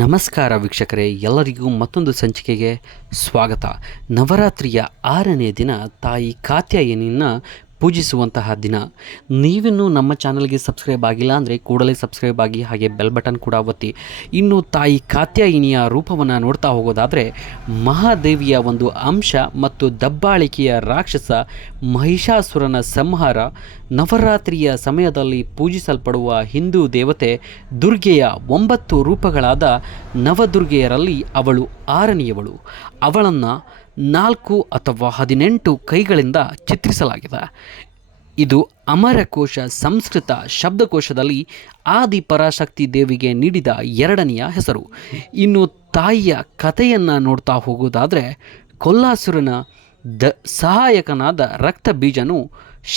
ನಮಸ್ಕಾರ ವೀಕ್ಷಕರೇ, ಎಲ್ಲರಿಗೂ ಮತ್ತೊಂದು ಸಂಚಿಕೆಗೆ ಸ್ವಾಗತ. ನವರಾತ್ರಿಯ 6ನೇ ದಿನ ತಾಯಿ ಕಾತ್ಯಾಯನಿಯನ್ನು ಪೂಜಿಸುವಂತಹ ದಿನ. ನೀವಿನ್ನೂ ನಮ್ಮ ಚಾನಲ್ಗೆ ಸಬ್ಸ್ಕ್ರೈಬ್ ಆಗಿಲ್ಲ ಅಂದರೆ ಕೂಡಲೇ ಸಬ್ಸ್ಕ್ರೈಬ್ ಆಗಿ, ಹಾಗೆ ಬೆಲ್ ಬಟನ್ ಕೂಡ ಒತ್ತಿ. ಇನ್ನು ತಾಯಿ ಕಾತ್ಯಾಯಿನಿಯ ರೂಪವನ್ನು ನೋಡ್ತಾ ಹೋಗೋದಾದರೆ, ಮಹಾದೇವಿಯ ಒಂದು ಅಂಶ ಮತ್ತು ದಬ್ಬಾಳಿಕೆಯ ರಾಕ್ಷಸ ಮಹಿಷಾಸುರನ ಸಂಹಾರ, ನವರಾತ್ರಿಯ ಸಮಯದಲ್ಲಿ ಪೂಜಿಸಲ್ಪಡುವ ಹಿಂದೂ ದೇವತೆ ದುರ್ಗೆಯ 9 ರೂಪಗಳಾದ ನವದುರ್ಗೆಯರಲ್ಲಿ ಅವಳು 6ನೆಯವಳು. ಅವಳನ್ನು 4 ಅಥವಾ 18 ಕೈಗಳಿಂದ ಚಿತ್ರಿಸಲಾಗಿದೆ. ಇದು ಅಮರಕೋಶ ಸಂಸ್ಕೃತ ಶಬ್ದಕೋಶದಲ್ಲಿ ಆದಿ ಪರಾಶಕ್ತಿ ದೇವಿಗೆ ನೀಡಿದ 2ನೆಯ ಹೆಸರು. ಇನ್ನು ತಾಯಿಯ ಕಥೆಯನ್ನು ನೋಡ್ತಾ ಹೋಗೋದಾದರೆ, ಕೊಲ್ಲಾಸುರನ ಸಹಾಯಕನಾದ ರಕ್ತ ಬೀಜನು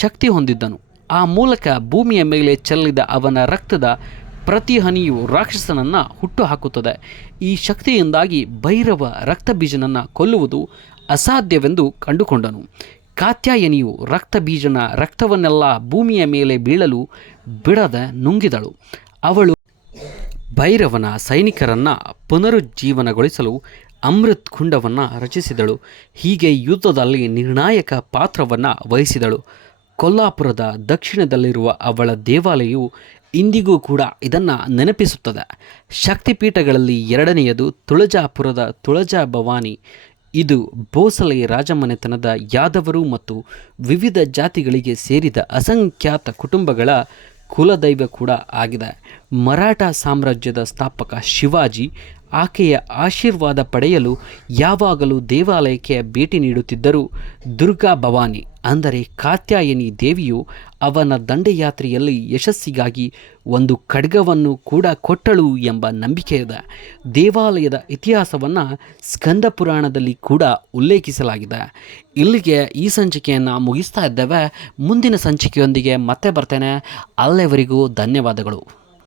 ಶಕ್ತಿ ಹೊಂದಿದ್ದನು. ಆ ಮೂಲಕ ಭೂಮಿಯ ಮೇಲೆ ಚೆಲ್ಲಿದ ಅವನ ರಕ್ತದ ಪ್ರತಿ ಹನಿಯು ರಾಕ್ಷಸನನ್ನು ಹುಟ್ಟುಹಾಕುತ್ತದೆ. ಈ ಶಕ್ತಿಯಿಂದಾಗಿ ಭೈರವ ರಕ್ತಬೀಜನನ್ನು ಕೊಲ್ಲುವುದು ಅಸಾಧ್ಯವೆಂದು ಕಂಡುಕೊಂಡನು. ಕಾತ್ಯಾಯನಿಯು ರಕ್ತಬೀಜನ ರಕ್ತವನ್ನೆಲ್ಲ ಭೂಮಿಯ ಮೇಲೆ ಬೀಳಲು ಬಿಡದೆ ನುಂಗಿದಳು. ಅವಳು ಭೈರವನ ಸೈನಿಕರನ್ನು ಪುನರುಜ್ಜೀವನಗೊಳಿಸಲು ಅಮೃತ್ ಕುಂಡವನ್ನು ರಚಿಸಿದಳು. ಹೀಗೆ ಯುದ್ಧದಲ್ಲಿ ನಿರ್ಣಾಯಕ ಪಾತ್ರವನ್ನು ವಹಿಸಿದಳು. ಕೊಲ್ಲಾಪುರದ ದಕ್ಷಿಣದಲ್ಲಿರುವ ಅವಳ ದೇವಾಲಯವು ಇಂದಿಗೂ ಕೂಡ ಇದನ್ನು ನೆನಪಿಸುತ್ತದೆ. ಶಕ್ತಿಪೀಠಗಳಲ್ಲಿ 2ನೆಯದು ತುಳಜಾಪುರದ ತುಳಜಾ ಭವಾನಿ. ಇದು ಭೋಸಲೆ ರಾಜಮನೆತನದ ಯಾದವರು ಮತ್ತು ವಿವಿಧ ಜಾತಿಗಳಿಗೆ ಸೇರಿದ ಅಸಂಖ್ಯಾತ ಕುಟುಂಬಗಳ ಕುಲದೈವ ಕೂಡ ಆಗಿದೆ. ಮರಾಠ ಸಾಮ್ರಾಜ್ಯದ ಸ್ಥಾಪಕ ಶಿವಾಜಿ ಆಕೆಯ ಆಶೀರ್ವಾದ ಪಡೆಯಲು ಯಾವಾಗಲೂ ದೇವಾಲಯಕ್ಕೆ ಭೇಟಿ ನೀಡುತ್ತಿದ್ದರು. ದುರ್ಗಾ ಭವಾನಿ ಅಂದರೆ ಕಾತ್ಯಾಯನಿ ದೇವಿಯು ಅವನ ದಂಡಯಾತ್ರೆಯಲ್ಲಿ ಯಶಸ್ಸಿಗಾಗಿ ಒಂದು ಖಡ್ಗವನ್ನು ಕೂಡ ಕೊಟ್ಟಳು ಎಂಬ ನಂಬಿಕೆಯಿದೆ. ದೇವಾಲಯದ ಇತಿಹಾಸವನ್ನು ಸ್ಕಂದ ಪುರಾಣದಲ್ಲಿ ಕೂಡ ಉಲ್ಲೇಖಿಸಲಾಗಿದೆ. ಇಲ್ಲಿಗೆ ಈ ಸಂಚಿಕೆಯನ್ನು ಮುಗಿಸ್ತಾ ಇದ್ದೇವೆ. ಮುಂದಿನ ಸಂಚಿಕೆಯೊಂದಿಗೆ ಮತ್ತೆ ಬರ್ತೇನೆ. ಅಲ್ಲಿವರೆಗೂ ಧನ್ಯವಾದಗಳು.